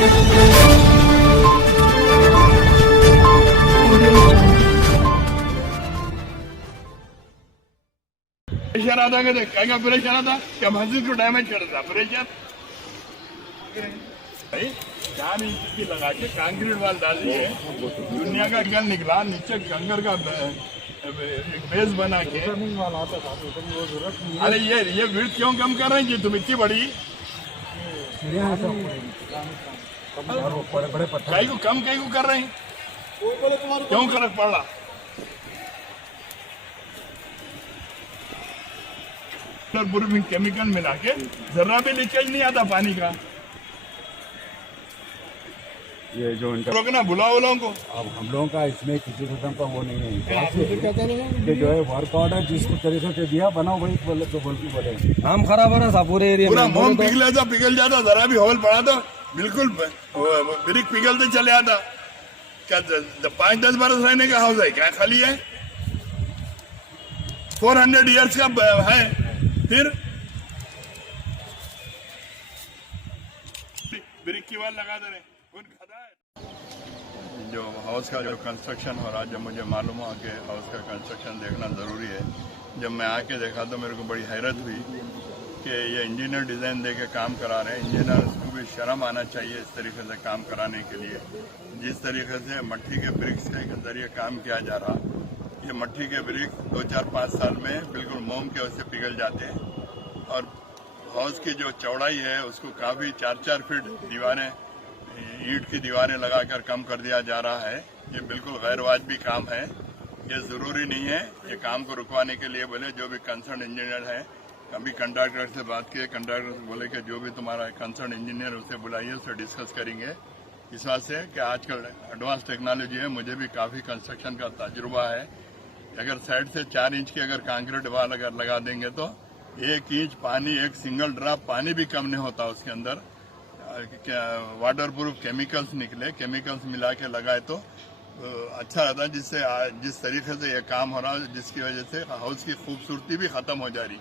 Pressure आता का काय का प्रेशर आता क्या मस्जिद को डैमेज कर था प्रेशर 4 इंच की लगा के कंक्रीट वाल डाल दिए। दुनिया का क्या निकला नीचे कंकर का एक बेस बना के। अरे ये विड्थ क्यों कम कर रहे हैं जी तुम इतनी बड़ी कई को कम कई को कर रहे हैं क्यों फर्क पड़ रहा? प्रूफिंग केमिकल मिला के जरा भी लीकेज नहीं आता पानी का। ये जो इनका रोकना बुलाओ लोगों को। अब हम लोगों का इसमें किसी किस्म का वो नहीं है कि जो है वर्क ऑर्डर जिस तरीके से दिया बना वही बोले तो बोले नाम खराब है ना साहब पूरे एरिया पूरा में। मोम पिघल जाता जरा भी होल पड़ा तो बिल्कुल ब्रिक पिघलते चले आता। क्या 5-10 बरस रहने का हाउस है क्या खाली है? 400 ईयर्स का है। फिर ब्रिक की वाल लगा दे रहे जो हाउस का जो कंस्ट्रक्शन हो रहा। जब मुझे मालूम हुआ कि हाउस का कंस्ट्रक्शन देखना ज़रूरी है, जब मैं आके देखा तो मेरे को बड़ी हैरत हुई कि ये इंजीनियर डिज़ाइन दे के काम करा रहे हैं। इंजीनियर को भी शर्म आना चाहिए इस तरीके से काम कराने के लिए। जिस तरीके से मट्टी के ब्रिक्स के जरिए काम किया जा रहा, ये मट्टी के ब्रिक्स 2-4-5 साल में बिल्कुल मोम के वजह से पिघल जाते हैं। और हाउस की जो चौड़ाई है उसको काफ़ी 4-4 फीट दीवारें ईंट की दीवारें लगाकर कम कर दिया जा रहा है। ये बिल्कुल गैर वाजबी काम है। ये ज़रूरी नहीं है। ये काम को रुकवाने के लिए बोले जो भी कंसर्न इंजीनियर है, अभी कंट्रैक्टर से बात किए, कंट्रैक्टर से बोले कि जो भी तुम्हारा कंसर्न इंजीनियर उसे बुलाइए, उससे डिस्कस करेंगे। इस बात से कि आजकल एडवांस टेक्नोलॉजी है, मुझे भी काफ़ी कंस्ट्रक्शन का तजुर्बा है। अगर साइड से 4 इंच की अगर कंक्रीट वाल अगर लगा देंगे तो 1 इंच पानी, एक सिंगल ड्रॉप पानी भी कम नहीं होता उसके अंदर। वाटर प्रूफ केमिकल्स निकले, केमिकल्स मिला के लगाए तो अच्छा रहता है। जिससे जिस तरीके से ये काम हो रहा है जिसकी वजह से हाउस की खूबसूरती भी खत्म हो जा रही।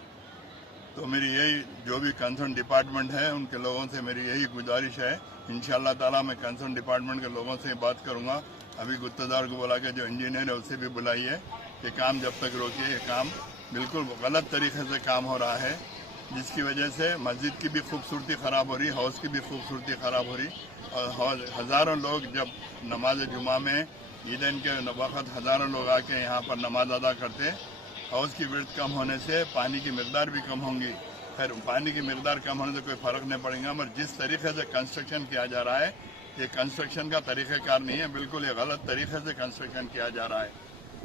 तो मेरी यही जो भी कंसर्न डिपार्टमेंट है उनके लोगों से मेरी यही गुजारिश है। इंशाअल्लाह ताला मैं कंसर्न डिपार्टमेंट के लोगों से बात करूंगा। अभी गुत्तेदार को बोला कि जो इंजीनियर है उसे भी बुलाइए कि काम जब तक रोकिए। ये काम बिल्कुल गलत तरीके से काम हो रहा है, जिसकी वजह से मस्जिद की भी खूबसूरती ख़राब हो रही, हाउस की भी खूबसूरती ख़राब हो रही। और हज़ारों लोग जब नमाज जुमा में ईदैन के वक़्त हज़ारों लोग आके यहाँ पर नमाज अदा करते। हाउस की विड्थ कम होने से पानी की मकदार भी कम होंगी। खैर पानी की मकदार कम होने से कोई फ़र्क नहीं पड़ेगा, मगर जिस तरीके से कंस्ट्रक्शन किया जा रहा है ये कंस्ट्रक्शन का तरीक़ाकार नहीं है, बिल्कुल ये गलत तरीके से कंस्ट्रक्शन किया जा रहा है।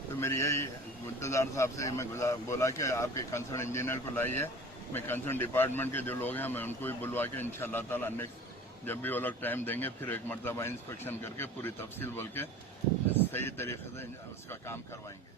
तो मेरी यही गुत्तेदार साहब से मैं बोला कि आपके कंसर्न इंजीनियर को लाइए। मैं कंसर्न डिपार्टमेंट के जो लोग हैं मैं उनको भी बुलवा के इंशाअल्लाह ताला नेक्स्ट जब भी वो लोग टाइम देंगे फिर एक मरतबा इंस्पेक्शन करके पूरी तफसील बोल के सही तरीके से उसका काम करवाएंगे।